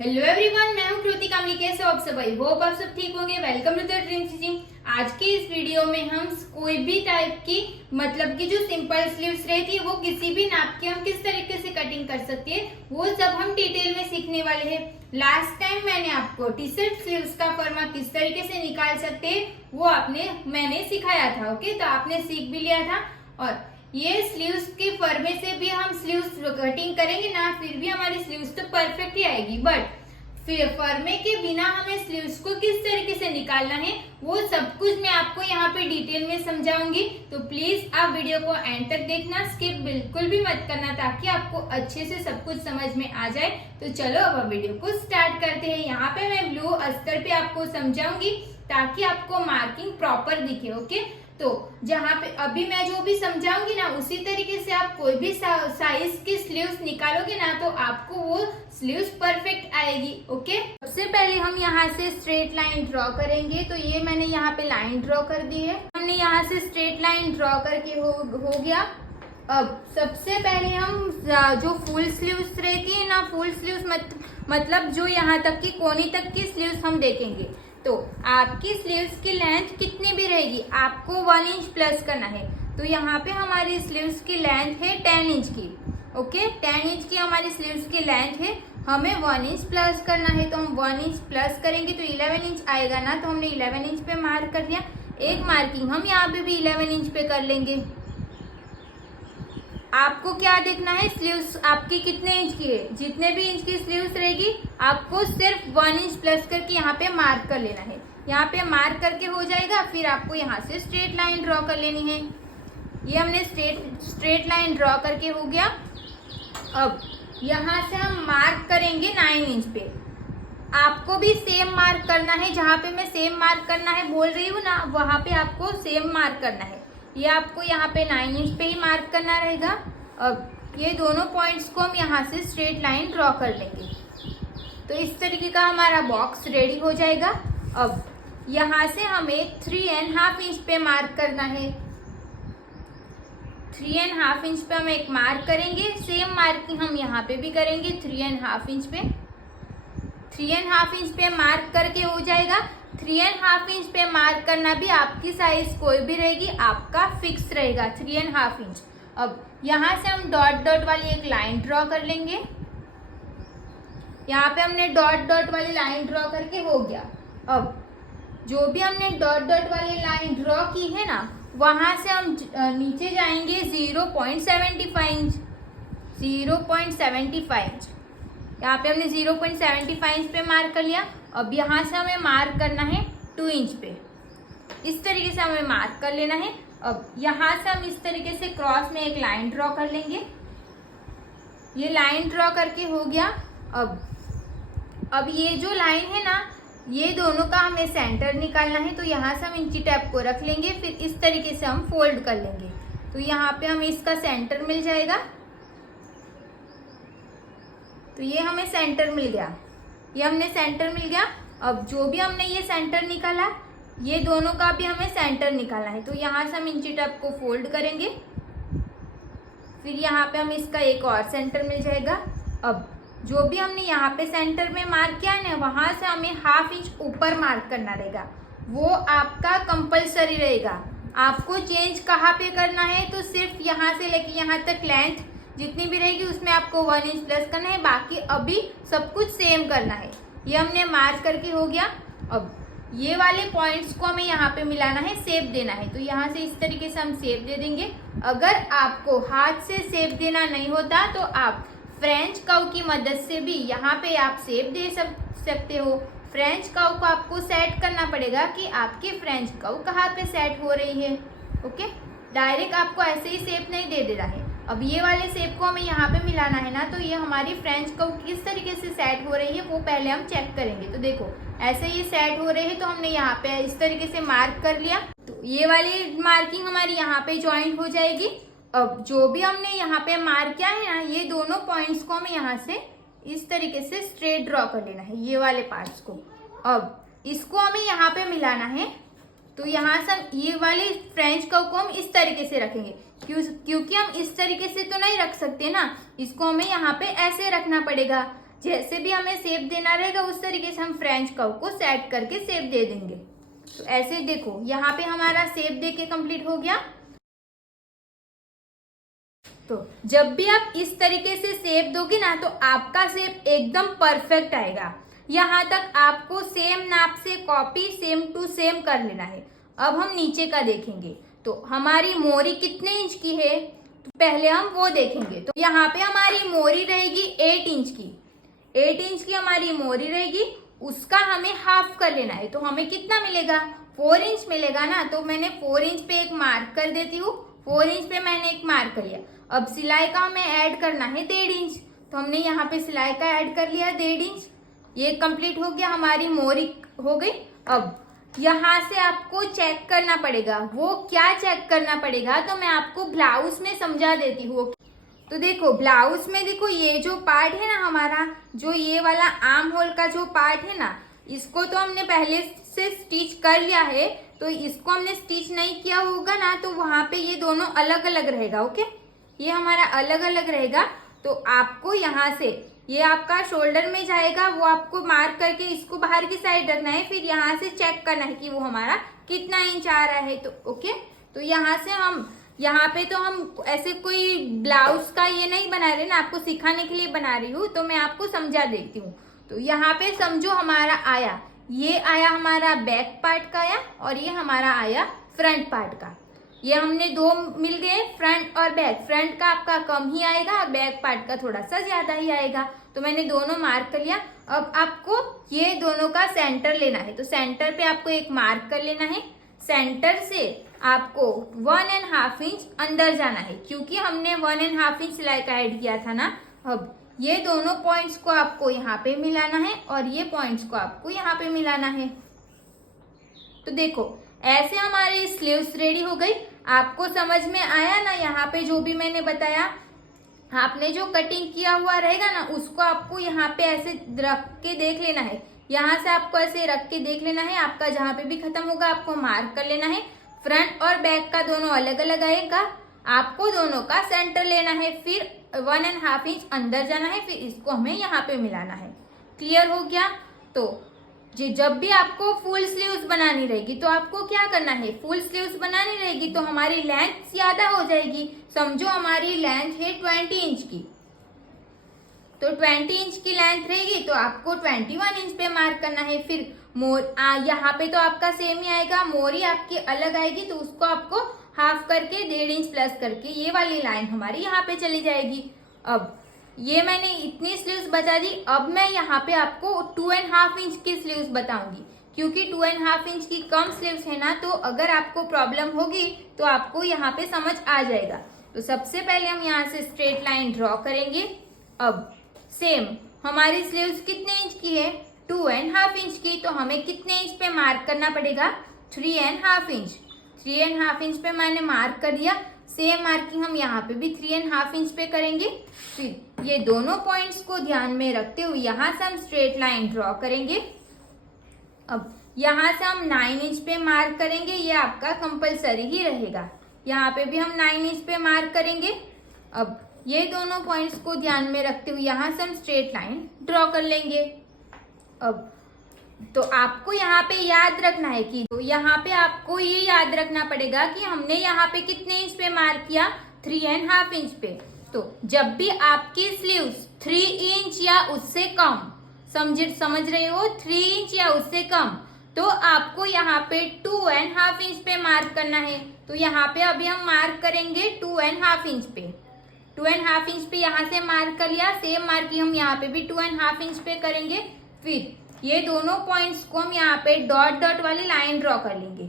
Hello everyone, मैं हूं कृति कामली। कैसे हो आप सब? आई होप आप सब ठीक होंगे। Welcome to the dream gym. आज के इस वीडियो में हम कोई भी टाइप की मतलब की जो सिंपल स्लीव्स रहती है वो किसी भी नाप की हम किस तरीके से कटिंग कर सकते हैं वो सब हम डिटेल में सीखने वाले हैं। लास्ट टाइम मैंने आपको टी शर्ट स्लीव्स का फर्मा किस तरीके से निकाल सकते हैं वो मैंने सिखाया था। ओके, तो आपने सीख भी लिया था। और ये स्लीव्स के फर्मे से भी हम स्लीव्स कटिंग करेंगे ना, फिर भी हमारी स्लीव्स तो परफेक्ट ही आएगी। बट फिर फर्मे के बिना हमें स्लीव्स को किस तरीके से निकालना है वो सब कुछ मैं आपको यहाँ पे डिटेल में समझाऊंगी। तो प्लीज आप वीडियो को एंड तक देखना, स्किप बिल्कुल भी मत करना, ताकि आपको अच्छे से सब कुछ समझ में आ जाए। तो चलो अब वीडियो को स्टार्ट करते हैं। यहाँ पे मैं ब्लू अस्तर पे आपको समझाऊंगी ताकि आपको मार्किंग प्रॉपर दिखे। ओके, तो जहाँ पे अभी मैं जो भी समझाऊंगी ना उसी तरीके से आप कोई भी साइज की स्लीव्स निकालोगे ना तो आपको वो स्लीव्स परफेक्ट आएगी। ओके, सबसे पहले हम यहाँ से स्ट्रेट लाइन ड्रॉ करेंगे। तो ये मैंने यहाँ पे लाइन ड्रॉ कर दी है। हमने यहाँ से स्ट्रेट लाइन ड्रॉ करके हो गया। अब सबसे पहले हम जो फुल स्लीव्स रहती है ना, फुल स्लीव्स मतलब जो यहाँ तक की कोनी तक की स्लीव्स हम देखेंगे। तो आपकी स्लीव्स की लेंथ कितनी भी रहेगी आपको 1 इंच प्लस करना है। तो यहाँ पे हमारी स्लीव्स की लेंथ है 10 इंच की। ओके, 10 इंच की हमारी स्लीव्स की लेंथ है, हमें 1 इंच प्लस करना है। तो हम 1 इंच प्लस करेंगे तो 11 इंच आएगा ना, तो हमने 11 इंच पे मार्क कर दिया। एक मार्किंग हम यहाँ पे भी 11 इंच पे कर लेंगे। आपको क्या देखना है, स्लीव्स आपकी कितने इंच की है। जितने भी इंच की स्लीव्स रहेगी आपको सिर्फ 1 इंच प्लस करके यहाँ पे मार्क कर लेना है। यहाँ पे मार्क करके हो जाएगा, फिर आपको यहाँ से स्ट्रेट लाइन ड्रॉ कर लेनी है। ये हमने स्ट्रेट लाइन ड्रॉ करके हो गया। अब यहाँ से हम मार्क करेंगे 9 इंच पे। आपको भी सेम मार्क करना है, जहाँ पे मैं सेम मार्क करना है बोल रही हूँ ना वहाँ पे आपको सेम मार्क करना है। ये आपको यहाँ पे 9 इंच पे ही मार्क करना रहेगा। अब ये दोनों पॉइंट्स को हम यहाँ से स्ट्रेट लाइन ड्रॉ कर लेंगे। तो इस तरीके का हमारा बॉक्स रेडी हो जाएगा। अब यहाँ से हमें 3.5 इंच पे मार्क करना है। 3.5 इंच पे हम एक मार्क करेंगे। सेम मार्किंग हम यहाँ पे भी करेंगे 3.5 इंच पे। 3.5 इंच पे मार्क करके हो जाएगा। 3.5 इंच पे मार्क करना भी आपकी साइज कोई भी रहेगी आपका फिक्स रहेगा 3.5 इंच। अब यहाँ से हम डॉट डॉट वाली एक लाइन ड्रॉ कर लेंगे। यहाँ पे हमने डॉट डॉट वाली लाइन ड्रॉ करके हो गया। अब जो भी हमने डॉट डॉट वाली लाइन ड्रॉ की है ना वहां से हम नीचे जाएंगे 0.75 इंच। 0.75 इंच यहाँ पे हमने 0.75 इंच पे मार्क कर लिया। अब यहाँ से हमें मार्क करना है 2 इंच पे। इस तरीके से हमें मार्क कर लेना है। अब यहाँ से हम इस तरीके से क्रॉस में एक लाइन ड्रॉ कर लेंगे। ये लाइन ड्रॉ करके हो गया। अब ये जो लाइन है ना ये दोनों का हमें सेंटर निकालना है। तो यहाँ से हम इंची टेप को रख लेंगे, फिर इस तरीके से हम फोल्ड कर लेंगे। तो यहाँ पे हमें इसका सेंटर मिल जाएगा। तो ये हमें सेंटर मिल गया, ये हमने सेंटर मिल गया। अब जो भी हमने ये सेंटर निकाला ये दोनों का भी हमें सेंटर निकालना है। तो यहाँ से हम इंची टेप को फोल्ड करेंगे, फिर यहाँ पे हम इसका एक और सेंटर मिल जाएगा। अब जो भी हमने यहाँ पे सेंटर में मार्क किया है ना वहां से हमें 1/2 इंच ऊपर मार्क करना रहेगा। वो आपका कंपलसरी रहेगा। आपको चेंज कहाँ पे करना है तो सिर्फ यहाँ से लेके यहाँ तक लेंथ जितनी भी रहेगी उसमें आपको 1 इंच प्लस करना है, बाकी अभी सब कुछ सेम करना है। ये हमने मार्क करके हो गया। अब ये वाले पॉइंट्स को हमें यहाँ पे मिलाना है, शेप देना है। तो यहाँ से इस तरीके से हम शेप दे देंगे। अगर आपको हाथ से शेप देना नहीं होता तो आप फ्रेंच कर्व की मदद से भी यहाँ पे आप शेप दे सकते हो। फ्रेंच कर्व को आपको सेट करना पड़ेगा कि आपकी फ्रेंच कर्व कहाँ पे सेट हो रही है। ओके, डायरेक्ट आपको ऐसे ही शेप नहीं दे देना है। अब ये वाले शेप को हमें यहाँ पे मिलाना है ना, तो ये हमारी फ्रेंच कर्व किस तरीके से सेट हो रही है वो पहले हम चेक करेंगे। तो देखो ऐसे ये सेट हो रहे हैं, तो हमने यहाँ पे इस तरीके से मार्क कर लिया। तो ये वाली मार्किंग हमारी यहाँ पे ज्वाइंट हो जाएगी। अब जो भी हमने यहाँ पे मार्क किया है ना ये दोनों पॉइंट्स को हमें यहाँ से इस तरीके से स्ट्रेट ड्रॉ कर लेना है, ये वाले पार्ट्स को। अब इसको हमें यहाँ पे मिलाना है। तो यहाँ से हम ये वाली फ्रेंच कर्व को हम इस तरीके से रखेंगे, क्योंकि हम इस तरीके से तो नहीं रख सकते ना, इसको हमें यहाँ पे ऐसे रखना पड़ेगा। जैसे भी हमें शेप देना रहेगा उस तरीके से हम फ्रेंच कर्व को सेट करके शेप दे देंगे। तो ऐसे देखो यहाँ पे हमारा शेप दे के कंप्लीट हो गया। तो जब भी आप इस तरीके से शेप दोगे ना तो आपका शेप एकदम परफेक्ट आएगा। यहाँ तक आपको सेम नाप से कॉपी सेम टू सेम कर लेना है। अब हम नीचे का देखेंगे। तो हमारी मोरी कितने इंच की है तो पहले हम वो देखेंगे। तो यहाँ पे हमारी मोरी रहेगी 8 इंच की। 8 इंच की हमारी मोरी रहेगी, उसका हमें हाफ कर लेना है। तो हमें कितना मिलेगा, 4 इंच मिलेगा ना। तो मैंने 4 इंच पे एक मार्क कर देती हूँ। 4 इंच पे मैंने एक मार्क कर लिया। अब सिलाई का हमें ऐड करना है 1.5 इंच। तो हमने यहाँ पे सिलाई का ऐड कर लिया 1.5 इंच। ये कंप्लीट हो गया, हमारी मोरी हो गई। अब यहाँ से आपको चेक करना पड़ेगा। वो क्या चेक करना पड़ेगा तो मैं आपको ब्लाउज में समझा देती हूँ। तो देखो ब्लाउज में देखो ये जो पार्ट है ना हमारा, जो ये वाला आर्म होल का जो पार्ट है ना, इसको तो हमने पहले से स्टिच कर लिया है। तो इसको हमने स्टिच नहीं किया होगा ना तो वहां पे ये दोनों अलग अलग रहेगा। ओके, ये हमारा अलग अलग रहेगा। तो आपको यहाँ से ये आपका शोल्डर में जाएगा, वो आपको मार्क करके इसको बाहर की साइड रखना है। फिर यहाँ से चेक करना है कि वो हमारा कितना इंच आ रहा है। तो ओके, तो यहाँ से हम यहाँ पे तो हम ऐसे कोई ब्लाउज का ये नहीं बना रहे ना, आपको सिखाने के लिए बना रही हूँ। तो मैं आपको समझा देती हूँ। तो यहाँ पे समझो हमारा आया, ये आया हमारा बैक पार्ट का आया और ये हमारा आया फ्रंट पार्ट का। ये हमने दो मिल गए, फ्रंट और बैक। फ्रंट का आपका कम ही आएगा और बैक पार्ट का थोड़ा सा ज्यादा ही आएगा। तो मैंने दोनों मार्क कर लिया। अब आपको ये दोनों का सेंटर लेना है। तो सेंटर पे आपको एक मार्क कर लेना है। सेंटर से आपको 1.5 इंच अंदर जाना है, क्योंकि हमने 1.5 इंच सिलाई का ऐड किया था ना। अब ये दोनों पॉइंट्स को आपको यहाँ पे मिलाना है और ये पॉइंट्स को आपको यहाँ पे मिलाना है। तो देखो ऐसे हमारी स्लीव्स रेडी हो गई। आपको समझ में आया ना, यहाँ पे जो भी मैंने बताया, आपने जो कटिंग किया हुआ रहेगा ना उसको आपको यहाँ पे ऐसे रख के देख लेना है। यहाँ से आपको ऐसे रख के देख लेना है। आपका जहाँ पे भी खत्म होगा आपको मार्क कर लेना है। फ्रंट और बैक का दोनों अलग अलग आएगा, आपको दोनों का सेंटर लेना है। फिर 1.5 इंच अंदर जाना है, फिर इसको हमें यहाँ पे मिलाना है। क्लियर हो गया। तो जब भी आपको फुल स्लीव्स बनानी रहेगी तो आपको क्या करना है, फुल स्लीव्स बनानी रहेगी तो हमारी लेंथ ज्यादा हो जाएगी। समझो हमारी लेंथ है 20 इंच की। तो 20 इंच की लेंथ रहेगी तो आपको 21 इंच पे मार्क करना है। फिर यहाँ पे तो आपका सेम ही आएगा, मोरी आपकी अलग आएगी तो उसको आपको हाफ करके 1.5 इंच प्लस करके ये वाली लाइन हमारी यहाँ पे चली जाएगी। अब ये मैंने इतनी स्लीव्स बता दी। अब मैं यहाँ पे आपको 2.5 इंच की स्लीव्स बताऊंगी, क्योंकि 2.5 इंच की कम स्लीव्स है ना। तो अगर आपको प्रॉब्लम होगी तो आपको यहाँ पे समझ आ जाएगा। तो सबसे पहले हम यहाँ से स्ट्रेट लाइन ड्रॉ करेंगे। अब सेम हमारी स्लीव्स कितने इंच की है, 2.5 इंच की। तो हमें कितने इंच पे मार्क करना पड़ेगा, 3.5 इंच। 3.5 इंच पे मैंने मार्क कर दिया। सेम मार्किंग हम यहाँ पे भी 3.5 इंच पे करेंगे। फिर ये दोनों पॉइंट्स को ध्यान में रखते हुए यहाँ से हम स्ट्रेट लाइन ड्रॉ करेंगे। अब यहाँ से हम 9 इंच पे मार्क करेंगे, ये आपका कंपलसरी ही रहेगा। यहाँ पे भी हम 9 इंच पे मार्क करेंगे। अब ये दोनों पॉइंट्स को ध्यान में रखते हुए यहाँ से हम स्ट्रेट लाइन ड्रॉ कर लेंगे। अब तो आपको यहाँ पे याद रखना है कि तो यहाँ पे आपको ये याद रखना पड़ेगा कि हमने यहाँ पे कितने इंच पे मार्क किया, 3.5 इंच पे। तो जब भी आपकी स्लीव्स 3 इंच या उससे कम, समझ रहे हो, 3 इंच या उससे कम, तो आपको यहाँ पे 2.5 इंच पे मार्क करना है। तो यहाँ पे अभी हम मार्क करेंगे 2.5 इंच पे। 2.5 इंच पे यहाँ से मार्क कर लिया। सेम मार्किंग हम यहाँ पे भी 2.5 इंच पे करेंगे। फिर ये दोनों पॉइंट्स को हम यहाँ पे डॉट डॉट वाली लाइन ड्रॉ कर लेंगे।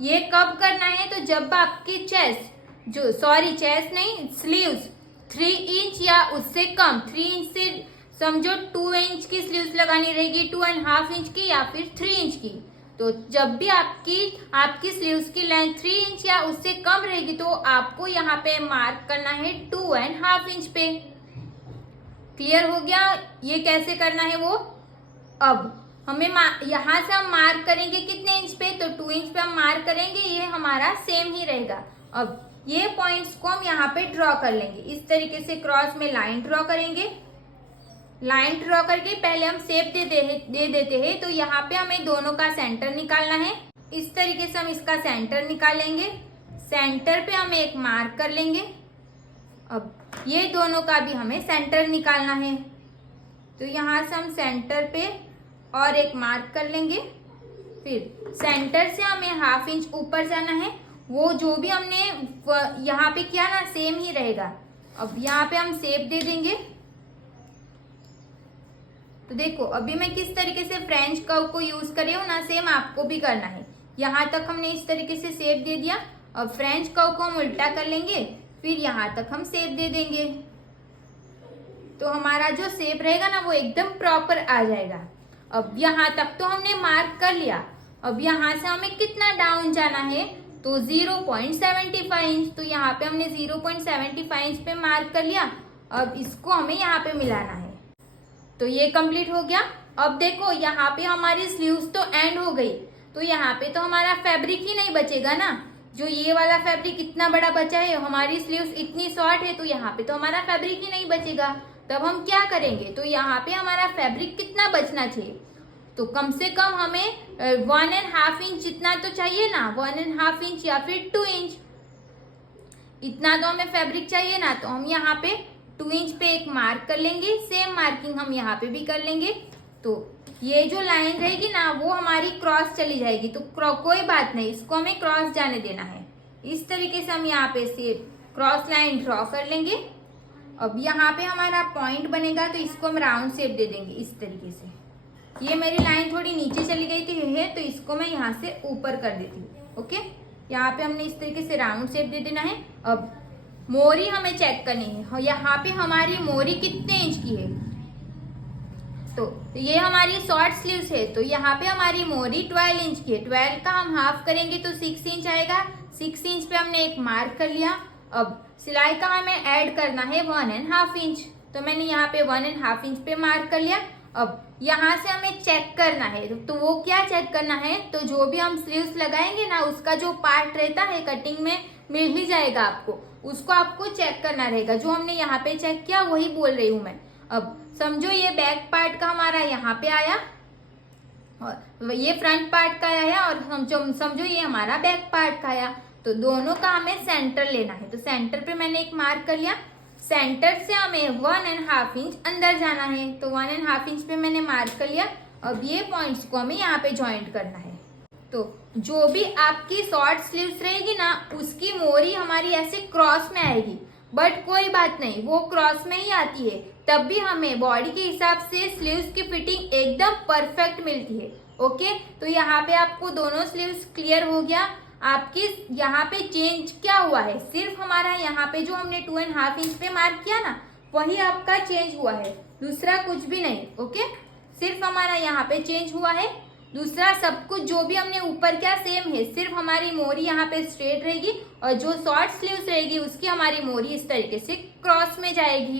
ये कब करना है, तो जब आपकी चेस्ट नहीं, स्लीव्स 3 इंच या उससे कम, 3 इंच से समझो 2 इंच की स्लीव्स लगानी रहेगी, 2.5 इंच की या फिर 3 इंच की। तो जब भी आपकी स्लीव्स की लेंथ 3 इंच या उससे कम रहेगी तो आपको यहाँ पे मार्क करना है 2.5 इंच पे। क्लियर हो गया ये कैसे करना है वो। अब हमें यहाँ से हम मार्क करेंगे कितने इंच पे, तो 2 इंच पे हम मार्क करेंगे। ये हमारा सेम ही रहेगा। अब ये पॉइंट्स को हम यहाँ पे ड्रॉ कर लेंगे। इस तरीके से क्रॉस में लाइन ड्रॉ करेंगे। लाइन ड्रॉ करके पहले हम शेप दे देते हैं। तो यहाँ पे हमें दोनों का सेंटर निकालना है। इस तरीके से हम इसका सेंटर निकालेंगे। सेंटर पे हम एक मार्क कर लेंगे। अब ये दोनों का भी हमें सेंटर निकालना है। तो यहाँ से हम सेंटर पे और एक मार्क कर लेंगे। फिर सेंटर से हमें 1/2 इंच ऊपर जाना है। वो जो भी हमने यहाँ पे किया ना सेम ही रहेगा। अब यहाँ पे हम शेप दे देंगे। तो देखो अभी मैं किस तरीके से फ्रेंच कर्व को यूज कर रही हूँ ना, सेम आपको भी करना है। यहाँ तक हमने इस तरीके से शेप दे दिया। अब फ्रेंच कर्व को हम उल्टा कर लेंगे, फिर यहाँ तक हम शेप दे देंगे। तो हमारा जो शेप रहेगा ना वो एकदम प्रॉपर आ जाएगा। अब यहाँ तक तो हमने मार्क कर लिया। अब यहाँ से हमें कितना डाउन जाना है, तो 0.75 इंच। तो यहाँ पे हमने 0.75 इंच पे मार्क कर लिया। अब इसको हमें यहाँ पे मिलाना है। तो ये कंप्लीट हो गया। अब देखो यहाँ पे हमारी स्लीव्स तो एंड हो गई। तो यहाँ पे तो हमारा फैब्रिक ही नहीं बचेगा ना। जो ये वाला फैब्रिक इतना बड़ा बचा है, हमारी स्लीव्स इतनी शॉर्ट है, तो यहाँ पे तो हमारा फैब्रिक ही नहीं बचेगा। तब हम क्या करेंगे, तो यहाँ पे हमारा फैब्रिक कितना बचना चाहिए, तो कम से कम हमें 1.5 इंच जितना तो चाहिए ना, 1.5 इंच या फिर 2 इंच, इतना तो हमें फैब्रिक चाहिए ना। तो हम यहाँ पे 2 इंच पे एक मार्क कर लेंगे। सेम मार्किंग हम यहाँ पे भी कर लेंगे। तो ये जो लाइन रहेगी ना वो हमारी क्रॉस चली जाएगी। तो कोई बात नहीं, इसको हमें क्रॉस जाने देना है। इस तरीके से हम यहाँ पे से क्रॉस लाइन ड्रॉ कर लेंगे। अब यहाँ पे हमारा पॉइंट बनेगा, तो इसको हम राउंड शेप दे देंगे इस तरीके से। ये मेरी लाइन थोड़ी नीचे चली गई थी है, तो इसको मैं यहाँ से ऊपर कर देती हूँ। ओके, यहाँ पे हमने इस तरीके से राउंड शेप दे देना है। अब मोरी हमें चेक करनी है। यहाँ पे हमारी मोरी कितने इंच की है, तो ये हमारी शॉर्ट स्लीव्स है। तो यहाँ पे हमारी मोरी 12 इंच की है। 12 का हम हाफ करेंगे तो 6 इंच आएगा। 6 इंच पे हमने एक मार्क कर लिया। अब सिलाई का हमें ऐड करना है 1.5 इंच। तो मैंने यहाँ पे 1.5 इंच पे मार्क कर लिया। अब यहाँ से हमें चेक करना है, तो वो क्या चेक करना है, तो जो भी हम स्लीव्स लगाएंगे ना उसका जो पार्ट रहता है कटिंग में मिल ही जाएगा आपको, उसको आपको चेक करना रहेगा। जो हमने यहाँ पे चेक किया वही बोल रही हूँ मैं। अब समझो ये बैक पार्ट का हमारा यहाँ पे आया और ये फ्रंट पार्ट का आया, और समझो ये हमारा बैक पार्ट का आया। तो दोनों का हमें सेंटर लेना है। तो सेंटर पे मैंने एक मार्क कर लिया। सेंटर से हमें 1.5 इंच अंदर जाना है। तो 1.5 इंच पे मैंने मार्क कर लिया। अब ये पॉइंट्स को हमें यहाँ पे ज्वाइंट करना है। तो जो भी आपकी शॉर्ट स्लीव्स रहेगी ना उसकी मोरी हमारी ऐसे क्रॉस में आएगी, बट कोई बात नहीं, वो क्रॉस में ही आती है, तब भी हमें बॉडी के हिसाब से स्लीव्स की फिटिंग एकदम परफेक्ट मिलती है। ओके, तो यहाँ पे आपको दोनों स्लीव्स क्लियर हो गया। आपकी यहाँ पे चेंज क्या हुआ है, सिर्फ हमारा यहाँ पे जो हमने 2.5 इंच पे मार्क किया ना वही आपका चेंज हुआ है, दूसरा कुछ भी नहीं। ओके, सिर्फ हमारा यहाँ पे चेंज हुआ है, दूसरा सब कुछ जो भी हमने ऊपर क्या सेम है। सिर्फ हमारी मोरी यहाँ पे स्ट्रेट रहेगी और जो शॉर्ट स्लीव्स रहेगी उसकी हमारी मोरी इस तरीके से क्रॉस में जाएगी।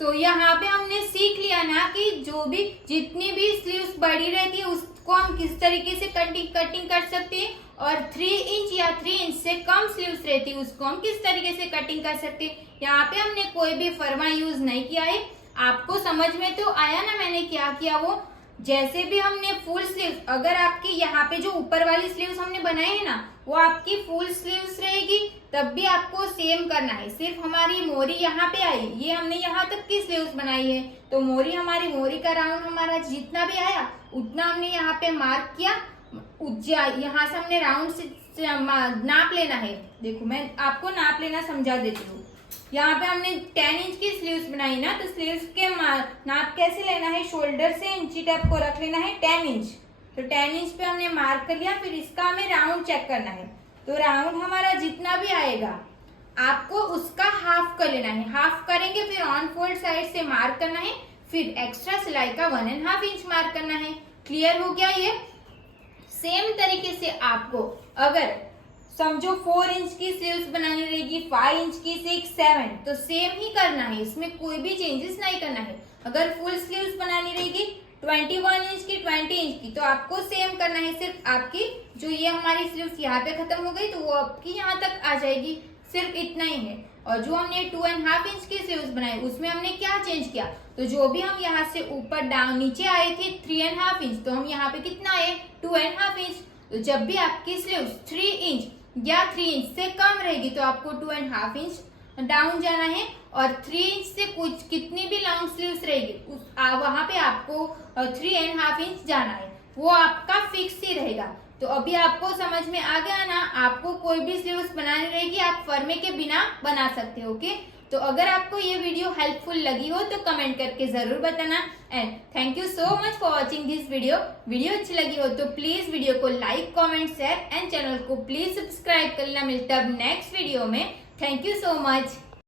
तो यहाँ पे हमने सीख लिया ना कि जो भी जितनी भी स्लीव्स बड़ी रहती है उसको हम किस तरीके से कटिंग कर सकते हैं, और 3 इंच या 3 इंच से कम स्लीव्स रहती है उसको हम किस तरीके से कटिंग कर सकते हैं। यहाँ पे हमने कोई भी फर्मा यूज नहीं किया है। आपको समझ में तो आया ना मैंने क्या किया। वो जैसे भी हमने फुल स्लीव्स, अगर आपकी यहाँ पे जो ऊपर वाली स्लीव्स हमने बनाई है ना वो आपकी फुल स्लीव्स रहेगी, तब भी आपको सेम करना है। सिर्फ हमारी मोरी यहाँ पे आई, ये हमने यहाँ तक की स्लीव्स बनाई है, तो मोरी का राउंड हमारा जितना भी आया उतना हमने यहाँ पे मार्क किया। यहाँ से हमने राउंड से नाप लेना है। देखो मैं आपको नाप लेना समझा देती हूँ। यहाँ पे हमने 10 इंच की स्लीव्स बनाई ना, तो स्लीव्स के नाप कैसे लेना है, शोल्डर से इंची टेप को रख लेना है 10 इंच। तो 10 इंच पे हमने मार्क कर लिया। फिर इसका हमें राउंड चेक करना है। तो राउंड हमारा जितना भी आएगा आपको उसका हाफ कर लेना है। हाफ करेंगे फिर ऑन फोल्ड साइड से मार्क करना है, फिर एक्स्ट्रा सिलाई का 1.5 इंच मार्क करना है। क्लियर हो गया ये। सेम तरीके से आपको अगर समझो 4 इंच की स्लीव्स बनानी रहेगी, 5 इंच की, 6, 7, तो सेम ही करना है, इसमें कोई भी चेंजेस नहीं करना है। अगर फुल स्लीव्स बनानी रहेगी 21 इंच की, 20 इंच की, तो आपको सेम करना है। सिर्फ आपकी जो ये हमारी स्लीव्स यहाँ पे खत्म हो गई तो वो आपकी यहाँ तक आ जाएगी। सिर्फ इतना ही है। और जो हमने 2.5 इंच के स्लीव्स बनाए उसमें हमने क्या चेंज किया, तो जो भी हम यहाँ से ऊपर डाउन नीचे आए थे 3.5 इंच, तो हम यहाँ पे कितना आए 2.5 इंच। तो जब भी आपकी स्लीव्स 3 इंच या 3 इंच से कम रहेगी तो आपको 2.5 इंच डाउन जाना है, और 3 इंच से कुछ कितनी भी लॉन्ग स्लीव्स रहेगी वहां पे आपको 3.5 इंच जाना है, वो आपका फिक्स ही रहेगा। तो अभी आपको समझ में आ गया ना, आपको कोई भी स्लीव्स बनानी रहेगी आप फरमे के बिना बना सकते हो। ओके, तो अगर आपको ये वीडियो हेल्पफुल लगी हो तो कमेंट करके जरूर बताना। And thank you so much for watching this video अच्छी लगी हो तो प्लीज वीडियो को like comment share and channel को प्लीज सब्सक्राइब करना। मिलता है अब नेक्स्ट वीडियो में। Thank you so much.